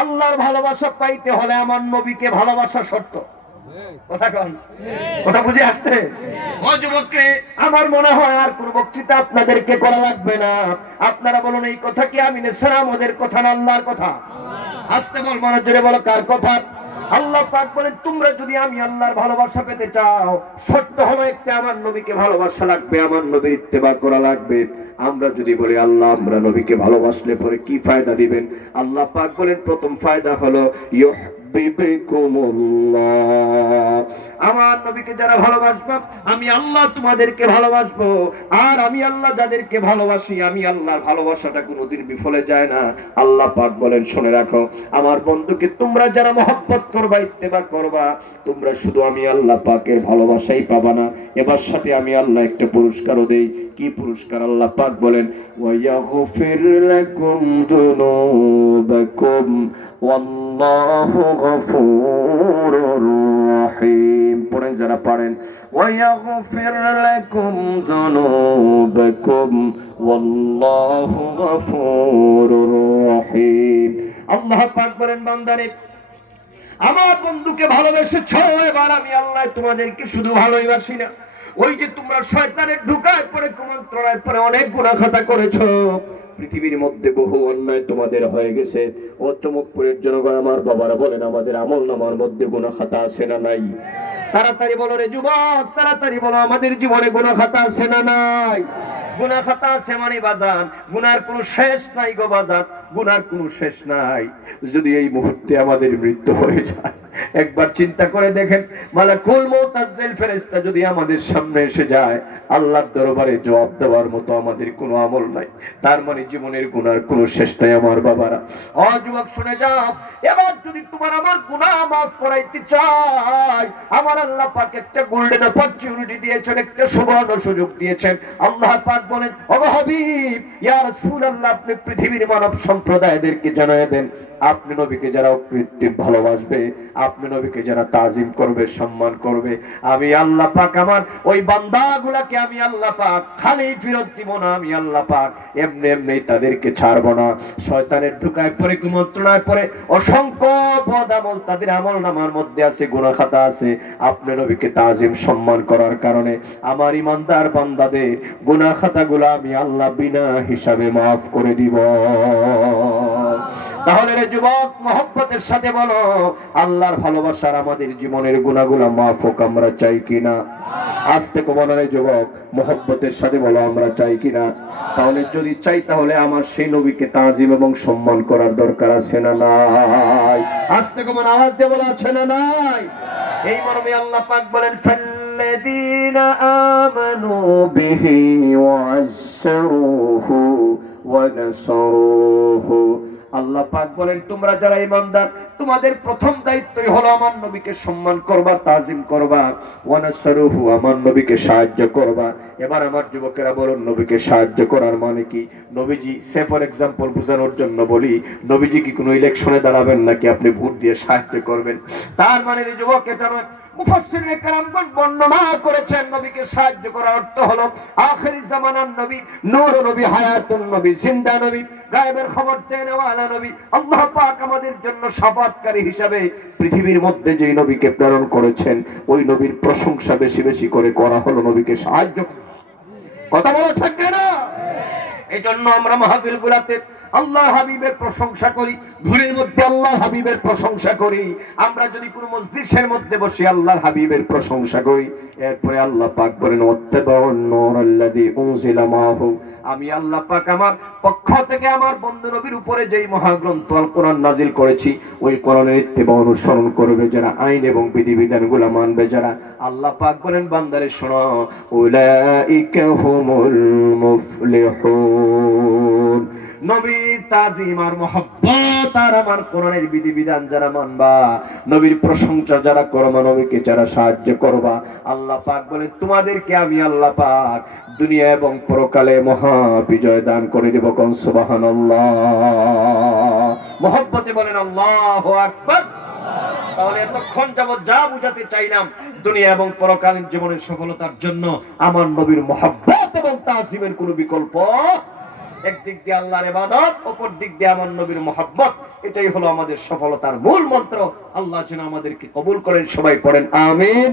আল্লাহর ভালোবাসা পাইতে হলে আমার নবীকে ভালোবাসা শর্ত। কথা বুঝে আসছে? ও যুবককে, আমার মনে হয় আর কোন বক্তৃতা আপনাদেরকে করা লাগবে না। আপনারা বলুন, এই কথা কি আমিনের সালাম ওদের কথা না আল্লাহর কথা? আসতে বলবো না, জোরে বলো কার কথা? আল্লাহ পাক বলেন, তোমরা যদি আমি আল্লাহর ভালোবাসা পেতে চাও, শর্ত হলো একটা, আমার নবীকে ভালোবাসা লাগবে, আমার নবীর ইত্তেবা করা লাগবে। আমরা যদি বলি আল্লাহ আমরা নবীকে ভালোবাসলে পরে কি ফায়দা দিবেন, আল্লাহ পাক বলেন প্রথম ফায়দা হলো আমার নবীকে যারা ভালোবাসবো আমি আল্লাহ তোমাদেরকে ভালোবাসবো। আর আমি আল্লাহ যাদেরকে ভালোবাসি, আমি আল্লাহর ভালোবাসাটা কোনোদিন বিফলে যায় না। আল্লাহ পাক বলেন, শুনে রাখো, আমার বন্ধুকে তোমরা যারা মহব্বত করবা, ইত্তেবা করবা, তোমরা শুধু আমি আল্লাহ পাকের ভালোবাসাই পাবা না, এবার সাথে আমি আল্লাহ একটা পুরস্কারও দেই। কি পুরস্কার? আল্লাহ পাক বলেন, ওয়ায়াগফির লাকুম যুনুবাকুম ওয়াল্লাহু গফুরুর রহিম। পড়েন যারা পারেন, ওয়ায়াগফির লাকুম যুনুবাকুম ওয়াল্লাহু গফুরুর রহিম। আল্লাহ পাক বলেন, বান্দারে আমার বন্ধুকে ভালোবেসেছ, এবার আমি আল্লাহ তোমাদেরকে শুধু ভালোবাসি না, ওই যে তোমরা শয়তানের ঢুকায় পড়ে কুমন্ত্রণায় পড়ে অনেক গুনাহ খাতা করেছো, পৃথিবীর মধ্যে বহু অন্যায় তোমাদের হয়ে গেছে। ও চমকপুরের জনগণ, আমার বাবারা বলেন, আমাদের আমলনামার মধ্যে গুনাহ খাতা আছে না নাই? তাড়াতাড়ি বলো রে যুবক, তাড়াতাড়ি বলো, আমাদের জীবনে গুনাহ খাতা আছে না নাই? গুনাহ খাতা আছে মানে বাজান, গুনার কোনো শেষ নাই গো বাজান, গুনার কোনো শেষ নাই। যদি এই মুহূর্তে আমাদের মৃত্যু হয়ে যায়, একবার চিন্তা করে দেখেন, মালাকুল মউত আজরাইল ফেরেশতা যদি আমাদের সামনে এসে যায়, আল্লাহর দরবারে জবাব দেওয়ার মতো আমাদের কোনো আমল নাই। তার মানে জীবনের গুনার কোনো শেষ নাই। আমার বাবারা, ও যুবক শুনে যাও, এবার যদি তোমার আমার গুনাহ মাফ করাইতে চাই, আমার আল্লাহ পাক একটা গোল্ডেন অপরচুনিটি দিয়েছেন, একটা সুবর্ণ সুযোগ দিয়েছেন। আল্লাহ পাক বলেন, ও হাবিব ইয়া রাসূলুল্লাহ, আপনি পৃথিবীর মানব সম্প্রদায়দেরকে জানায় দেন, আপনি নবীকে যারা কৃত্রিম ভালোবাসবে, আপনি নবীকে যারা তাজিম করবে, সম্মান করবে, আমি আল্লাহ পাক আমার ওই বান্দাগুলাকে আমি আল্লাহ পাক খালি ফেরত দিব না। আমি আল্লাহ পাক এমনি এমনি তাদেরকে ছাড়বো না। শয়তানের ঢুকায় পরে, কুমন্ত্রণায় পরে অসংখ্য বদ আমল তাদের আমল নামার মধ্যে আছে, গুনাহ খাতা আছে। আপনি নবীকে তাজিম সম্মান করার কারণে আমার ইমানদার বান্দাদের গুনাহ খাতাগুলো আমি আল্লাহ বিনা হিসাবে মাফ করে দিব। তাহলে রে যুবক, মহব্বতের সাথে বলো, আল্লাহর ভালোবাসার আমাদের জীবনের গুনাহগুলো মাফ হোক, আমরা চাই কিনা? আস্তে কমানো রে যুবক, মহব্বতের সাথে বলো, আমরা চাই কিনা? তাহলে যদি চাই, তাহলে আমার সেই নবীকে তাজিম এবং সম্মান করার দরকার আছে না নাই? আস্তে কমানো আওয়াজ দিয়ে বলো, আছে না নাই? এই মর্মে আল্লাহ পাক বলেন, ফাল্লাযীনা আমানু বিহি ওয়াজ্জারুহু ওয়া নাসারুহু। আল্লাহ পাক বলেন, তোমরা যারা ঈমানদার, তোমাদের প্রথম দায়িত্বই হলো আমার নবীকে সম্মান করবা, তাজিম করবা, ওয়া নাসারুহু, আমার নবীকে সাহায্য করবা। এবার আমার যুবকেরা বলুন, নবীকে সাহায্য করার মানে কি? নবীজি, সে ফর এক্সাম্পল বোঝানোর জন্য বলি, নবীজি কি কোনো ইলেকশনে দাঁড়াবেন নাকি আপনি ভোট দিয়ে সাহায্য করবেন? তার মানে যুবক এটা নয়। মুফাসসিরিনে কেরামগণ বর্ণনা করেছেন, নবীকে সাহায্য করার অর্থ হলো আখিরি জামানার নবী, নূর নবী, হায়াতুন নবী, জিন্দা নবী, গায়েবের খবর দেওয়ালা নবী। আল্লাহ পাক আমাদের জন্য শাফাআতকারী হিসাবে পৃথিবীর মধ্যে যেই নবীকে প্রেরণ করেছেন, ওই নবীর প্রশংসা বেশি বেশি করে করা হলো নবীকে সাহায্য। কথা বলা থাকবে না? এই জন্য আমরা মাহফিল গুলাতে আল্লাহ হাবিবের প্রশংসা করি, ঘরের মধ্যে আল্লাহ হাবিবের প্রশংসা করি। আমরা যদি কোনো মজলিসের মধ্যে বসে আল্লাহর হাবিবের প্রশংসা করি, এরপরে আল্লাহ পাক বলেন, ওয়াত্তাবাউন নূরাল্লাযী উনজিলা মাহু, আমি আল্লাহ পাক আমার পক্ষ থেকে আমার বন্ধু নবীর উপরে যেই মহাগ্রন্থ আল কোরআন নাজিল করেছি, ওই কোরআনের ইত্তেবা অনুসরণ করবে যারা, আইন এবং বিধিবিধানগুলো মানবে যারা, আল্লাহ পাক বলেন, বান্দারে শোনো, উলাইকা হুমুল মুফলিহুন। নবীর তাজিম আর মহব্বত আর আমার কোরআনের বিধিবিধান যারা মানবা, নবীর প্রশংসা যারা করবা, নবীকে যারা সাহায্য করবা, আল্লাহ পাক বলেন, তোমাদেরকে আমি আল্লাহ পাক দুনিয়া এবং পরকালে মহা বিজয় দান করে দেব। কোন সুবহানাল্লাহ। মহব্বতে বলেন আল্লাহু আকবার। তাহলে এতক্ষণ যাবত যা বুঝাতে চাইলাম, দুনিয়া এবং পরকালীন জীবনের সফলতার জন্য আমার নবীর মহব্বত এবং তাজিমের কোনো বিকল্প একদিক দিয়ে আল্লাহর ইবাদত, অপর দিক দিয়ে আমার নবীর মহব্বত। এটাই হলো আমাদের সফলতার মূল মন্ত্র। আল্লাহ যেন আমাদেরকে কবুল করেন। সবাই পড়েন আমিন।